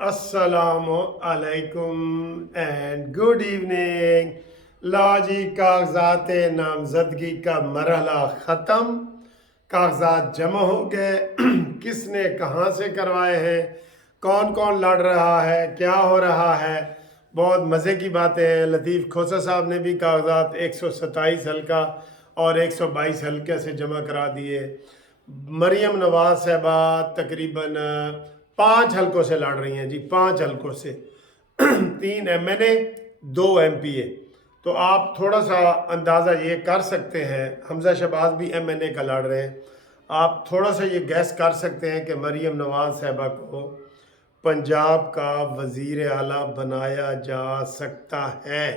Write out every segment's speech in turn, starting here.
अस्सलामु अलैकुम and good evening. लो जी, कागजात नामजदगी का मरहला ख़त्म। कागजात जमा हो गए। किसने कहाँ से करवाए हैं, कौन कौन लड़ रहा है, क्या हो रहा है, बहुत मज़े की बातें हैं। लतीफ़ खोसा साहब ने भी कागजात 127 हल्का और 122 हल्के से जमा करा दिए। मरियम नवाज साहबा तकरीबन 5 हल्कों से लड़ रही हैं जी, 5 हल्कों से। 3 MNA 2 MPA। तो आप थोड़ा सा अंदाज़ा ये कर सकते हैं, हमजा शहबाज भी MNA का लड़ रहे हैं। आप थोड़ा सा ये गैस कर सकते हैं कि मरियम नवाज साहबा को पंजाब का वज़ीर आला बनाया जा सकता है।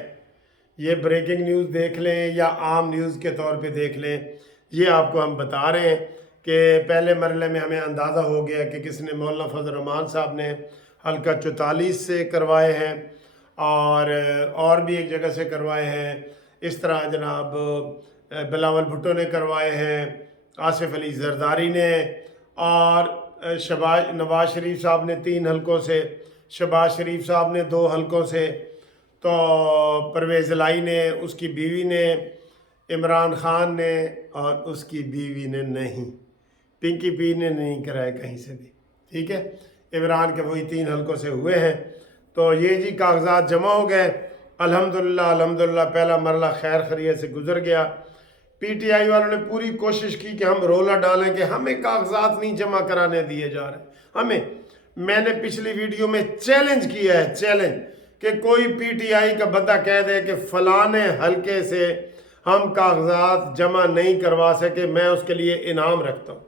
ये ब्रेकिंग न्यूज़ देख लें या आम न्यूज़ के तौर पे देख लें, ये आपको हम बता रहे हैं कि पहले मरले में हमें अंदाज़ा हो गया कि किसने मौलाना फजल रहमान साहब ने हल्का 44 से करवाए हैं और भी एक जगह से करवाए हैं। इस तरह जनाब बिलावल भुट्टो ने करवाए हैं, आसिफ अली जरदारी ने, और नवाज शरीफ साहब ने 3 हल्कों से, शहबाज शरीफ साहब ने 2 हल्कों से, तो परवेज़ लाई ने, उसकी बीवी ने, इमरान खान ने और उसकी बीवी ने नहीं, पिंकी पी ने नहीं कराया कहीं से भी। ठीक है, इमरान के वही 3 हल्कों से हुए हैं। तो ये जी कागजात जमा हो गए। अल्हम्दुलिल्लाह अल्हम्दुलिल्लाह, पहला मरला खैर खैरियत से गुजर गया। PTI वालों ने पूरी कोशिश की कि हम रोला डालें कि हमें कागजात नहीं जमा कराने दिए जा रहे हमें। मैंने पिछली वीडियो में चैलेंज किया है, चैलेंज, कि कोई PTI का बंदा कह दे कि फलाने हल्के से हम कागजात जमा नहीं करवा सके, मैं उसके लिए इनाम रखता हूँ,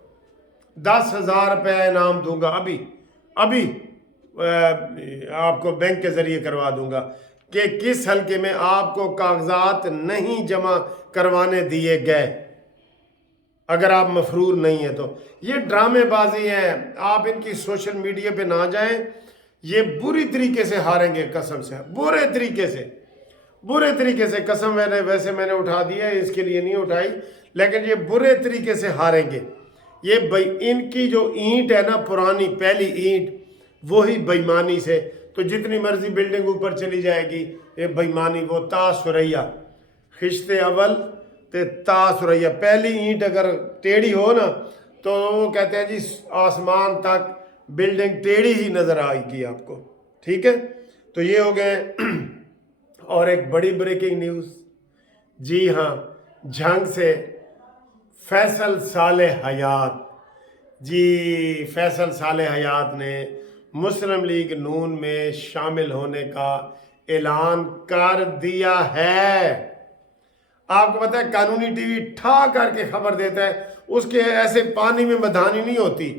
10,000 रुपये इनाम दूंगा। अभी अभी आपको बैंक के ज़रिए करवा दूंगा कि किस हल्के में आपको कागजात नहीं जमा करवाने दिए गए, अगर आप मफरूर नहीं है तो। ये ड्रामेबाजी है, आप इनकी सोशल मीडिया पे ना जाएं। ये बुरी तरीके से हारेंगे, कसम से, बुरे तरीके से, बुरे तरीके से। कसम मैंने उठा दी है, इसके लिए नहीं उठाई, लेकिन ये बुरे तरीके से हारेंगे। ये इनकी जो ईंट है ना, पुरानी पहली ईंट, वही बेईमानी से, तो जितनी मर्जी बिल्डिंग ऊपर चली जाएगी, ये बेईमानी, वो तासुरैया, खिश्ते अव्वल ते तासुरैया। पहली ईंट अगर टेढ़ी हो ना, तो वो कहते हैं जी आसमान तक बिल्डिंग टेढ़ी ही नजर आएगी आपको। ठीक है, तो ये हो गए। और एक बड़ी ब्रेकिंग न्यूज़, जी हाँ, झंग से फैसल साले हयात, जी फैसल साले हयात ने मुस्लिम लीग नून में शामिल होने का ऐलान कर दिया है। आपको पता है कानूनी टीवी ठा करके खबर देता है, उसके ऐसे पानी में मधानी नहीं होती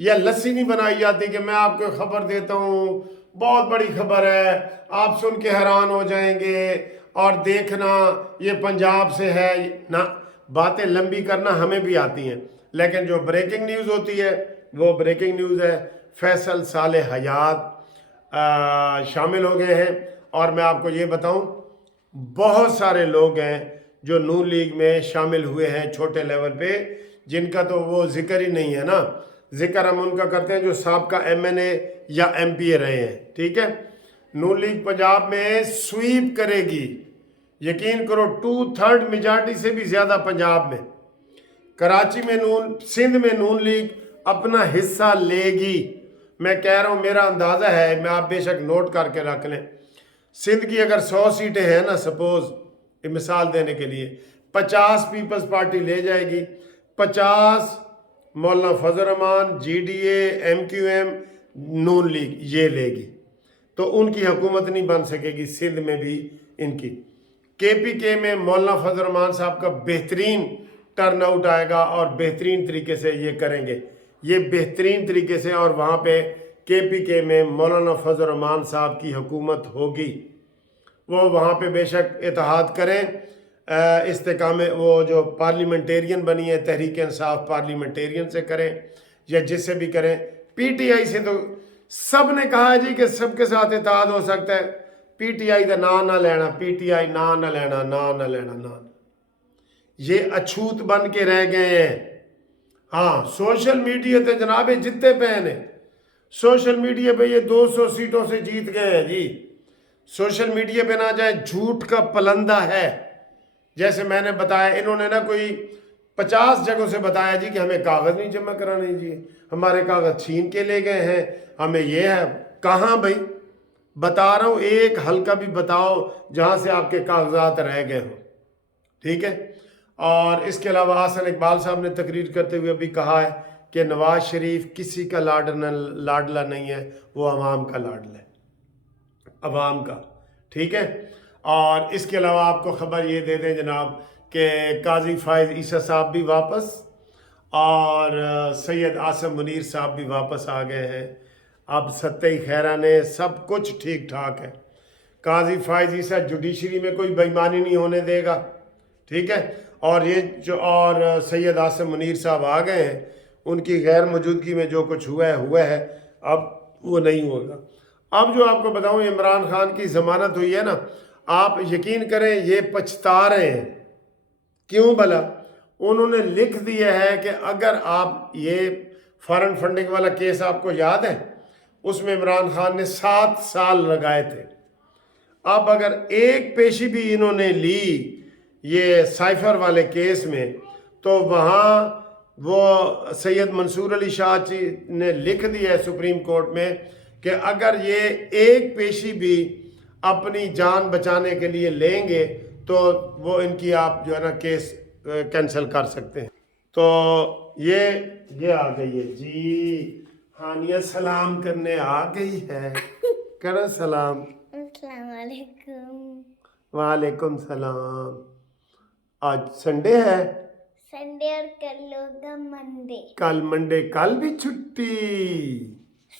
या लस्सी नहीं बनाई जाती कि मैं आपको खबर देता हूँ, बहुत बड़ी खबर है, आप सुन के हैरान हो जाएंगे और देखना ये पंजाब से है ना। बातें लंबी करना हमें भी आती हैं, लेकिन जो ब्रेकिंग न्यूज़ होती है वो ब्रेकिंग न्यूज़ है। फैसल साले हयात शामिल हो गए हैं। और मैं आपको ये बताऊं, बहुत सारे लोग हैं जो नून लीग में शामिल हुए हैं छोटे लेवल पे, जिनका तो वो जिक्र ही नहीं है ना। जिक्र हम उनका करते हैं जो साबका MNA या MPA रहे हैं। ठीक है, नून लीग पंजाब में स्वीप करेगी, यकीन करो, 2/3 मेजॉरिटी से भी ज़्यादा पंजाब में। कराची में नून, सिंध में नून लीग अपना हिस्सा लेगी। मैं कह रहा हूँ, मेरा अंदाज़ा है, मैं आप बेशक नोट करके रख लें। सिंध की अगर 100 सीटें हैं ना, सपोज मिसाल देने के लिए, 50 पीपल्स पार्टी ले जाएगी, 50 मौलाना फजल रहमान, GDA, MQM, नून लीग ये लेगी। तो उनकी हुकूमत नहीं बन सकेगी सिंध में भी इनकी। KPK में मौलाना फजल रहमान साहब का बेहतरीन टर्न आउट आएगा और बेहतरीन तरीके से ये करेंगे, ये बेहतरीन तरीके से। और वहाँ पे KPK में मौलाना फजल रहमान साहब की हुकूमत होगी। वो वहाँ पे बेशक इत्तेहाद करें, इस्तेकाम वो जो पार्लियामेंटेरियन बनी है तहरीक इंसाफ, पार्लियामेंटेरियन से करें या जिससे भी करें। PTI से तो सब ने कहा है जी कि सबके साथ इत्तेहाद हो सकता है। PTI का ना लेना, PTI ना लेना, ना लेना, ये अछूत बन के रह गए हैं। हाँ, सोशल मीडिया ते जनाब जितने पे ने सोशल मीडिया पे ये 200 सीटों से जीत गए हैं जी। सोशल मीडिया पे ना जाए, झूठ का पलंदा है। जैसे मैंने बताया, इन्होंने ना कोई 50 जगहों से बताया जी कि हमें कागज़ नहीं जमा कराने जी, हमारे कागज़ छीन के ले गए हैं, हमें ये है। कहाँ भाई? बता रहा हूँ, एक हल्का भी बताओ जहाँ से आपके कागजात रह गए हों, ठीक है। और इसके अलावा हसन इकबाल साहब ने तकरीर करते हुए भी कहा है कि नवाज शरीफ किसी का लाडला नहीं है, वो अवाम का लाडला है, अवाम का, ठीक है। और इसके अलावा आपको ख़बर ये दे दें जनाब कि काजी फायज़ ईसा साहब भी वापस, और सैयद आसिम मुनीर साहब भी वापस आ गए हैं। अब सत्ते खैरा ने सब कुछ ठीक ठाक है। काजी फायज़ ईसा जुडिशरी में कोई बेईमानी नहीं होने देगा, ठीक है। और ये जो और सैयद आसिम मुनीर साहब आ गए हैं, उनकी गैर मौजूदगी में जो कुछ हुआ है, अब वो नहीं होगा। अब जो आपको बताऊं, इमरान खान की ज़मानत हुई है ना, आप यकीन करें ये पछता रहे हैं। क्यों भला? उन्होंने लिख दिया है कि अगर आप ये फॉरेन फंडिंग वाला केस आपको याद है, उसमें इमरान खान ने 7 साल लगाए थे। अब अगर एक पेशी भी इन्होंने ली ये साइफर वाले केस में, तो वहाँ वो सैयद मंसूर अली शाह जी ने लिख दिया है सुप्रीम कोर्ट में कि अगर ये एक पेशी भी अपनी जान बचाने के लिए लेंगे तो वो इनकी आप जो है ना केस कैंसिल कर सकते हैं। तो ये आ गई है जी। हानिया सलाम करने आ गई है, करो सलाम। अस्सलाम वालेकुम। वालेकुम सलाम। आज संडे है, संडे और कल होगा मंडे। कल मंडे, कल भी छुट्टी,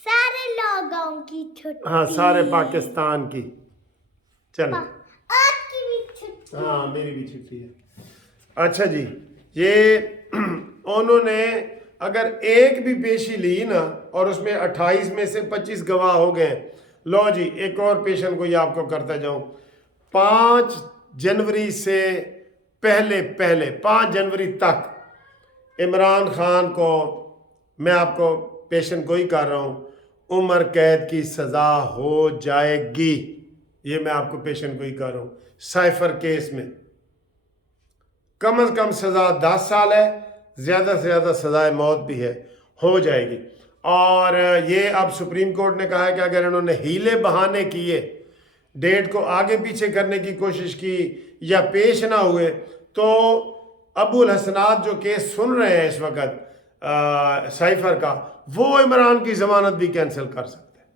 सारे लोगों की छुट्टी। हाँ, सारे पाकिस्तान की। चलो, आपकी भी छुट्टी। हाँ, मेरी भी छुट्टी है। अच्छा जी, ये उन्होंने अगर एक भी पेशी ली ना, और उसमें 28 में से 25 गवाह हो गए। लो जी, एक और पेशन को आपको करता जाऊं। 5 जनवरी से पहले 5 जनवरी तक इमरान खान को, मैं आपको पेशन गोई कर रहा हूँ, उम्र कैद की सज़ा हो जाएगी। ये मैं आपको पेशन गोई कर रहा हूँ। साइफर केस में कम से कम सज़ा 10 साल है, ज़्यादा से ज़्यादा सज़ाए मौत भी है, हो जाएगी। और ये अब सुप्रीम कोर्ट ने कहा है कि अगर इन्होंने हीले बहाने किए, डेट को आगे पीछे करने की कोशिश की या पेश ना हुए, तो अबुल हसनात जो केस सुन रहे हैं इस वक्त साइफर का, वो इमरान की ज़मानत भी कैंसिल कर सकते हैं।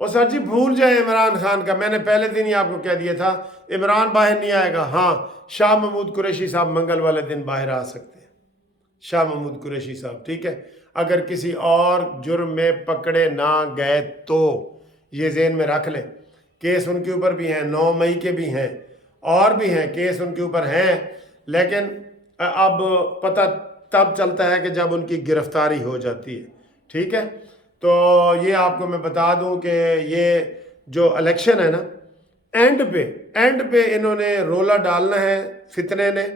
और सर जी भूल जाए इमरान खान का, मैंने पहले दिन ही आपको कह दिया था इमरान बाहर नहीं आएगा। हाँ, शाह महमूद कुरैशी साहब मंगल वाले दिन बाहर आ सकते हैं, शाह महमूद कुरैशी साहब, ठीक है। अगर किसी और जुर्म में पकड़े ना गए तो ये ज़हन में रख लें, केस उनके ऊपर भी हैं, 9 मई के भी हैं, और भी हैं केस उनके ऊपर हैं। लेकिन अब पता तब चलता है कि जब उनकी गिरफ्तारी हो जाती है, ठीक है। तो ये आपको मैं बता दूं कि ये जो इलेक्शन है ना, एंड पे इन्होंने रोला डालना है फितने ने,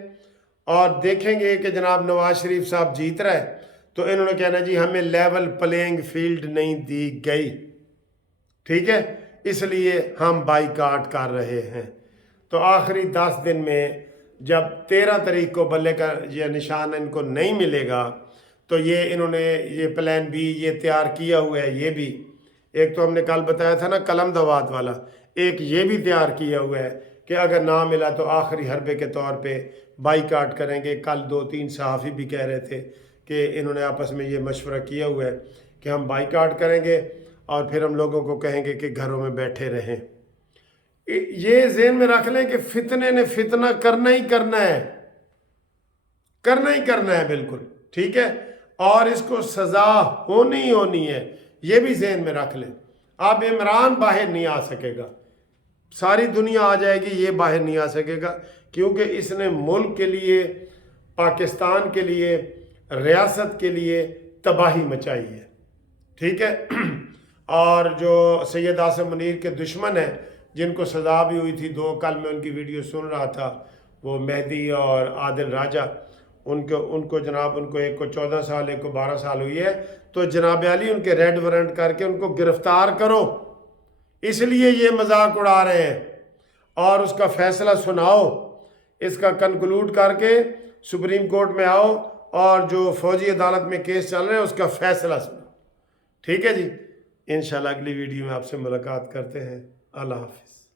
और देखेंगे कि जनाब नवाज शरीफ साहब जीत रहा है तो इन्होंने कहना जी हमें लेवल प्लेइंग फील्ड नहीं दी गई, ठीक है, इसलिए हम बाइकाट कर रहे हैं। तो आखिरी 10 दिन में जब 13 तारीख को बल्ले का ये निशान इनको नहीं मिलेगा, तो ये इन्होंने ये प्लान बी ये तैयार किया हुआ है। ये भी एक तो हमने कल बताया था ना कलम दवात वाला, एक ये भी तैयार किया हुआ है कि अगर ना मिला तो आखिरी हरबे के तौर पे बाइकाट करेंगे। कल 2-3 सहाफ़ी भी कह रहे थे कि इन्होंने आपस में ये मशवरा किया हुआ है कि हम बाइकाट करेंगे और फिर हम लोगों को कहेंगे कि घरों में बैठे रहें। ये ज़हन में रख लें कि फितने ने फितना करना ही करना है, करना ही करना है, बिल्कुल ठीक है, और इसको सज़ा होनी ही होनी है। ये भी ज़हन में रख लें। अब इमरान बाहर नहीं आ सकेगा, सारी दुनिया आ जाएगी, ये बाहर नहीं आ सकेगा, क्योंकि इसने मुल्क के लिए, पाकिस्तान के लिए, रियासत के लिए तबाही मचाई है, ठीक है। और जो सैयद आसिम मुनीर के दुश्मन हैं, जिनको सज़ा भी हुई थी 2, कल मैं उनकी वीडियो सुन रहा था, वो मेहदी और आदिल राजा, ان کو جناب ان کو ایک کو 14 سال ایک کو 12 سال ہوئی ہے، تو جناب علی ان کے ریڈ وارنٹ کر کے ان کو گرفتار کرو، اس لیے یہ مذاق اڑا رہے ہیں، اور اس کا فیصلہ سناؤ، اس کا کنکلوڈ کر کے سپریم کورٹ میں آؤ اور جو فوجی عدالت میں کیس چل رہے ہیں اس کا فیصلہ سناؤ، ٹھیک ہے جی؟ انشاءاللہ اگلی ویڈیو میں آپ سے ملاقات کرتے ہیں، اللہ حافظ۔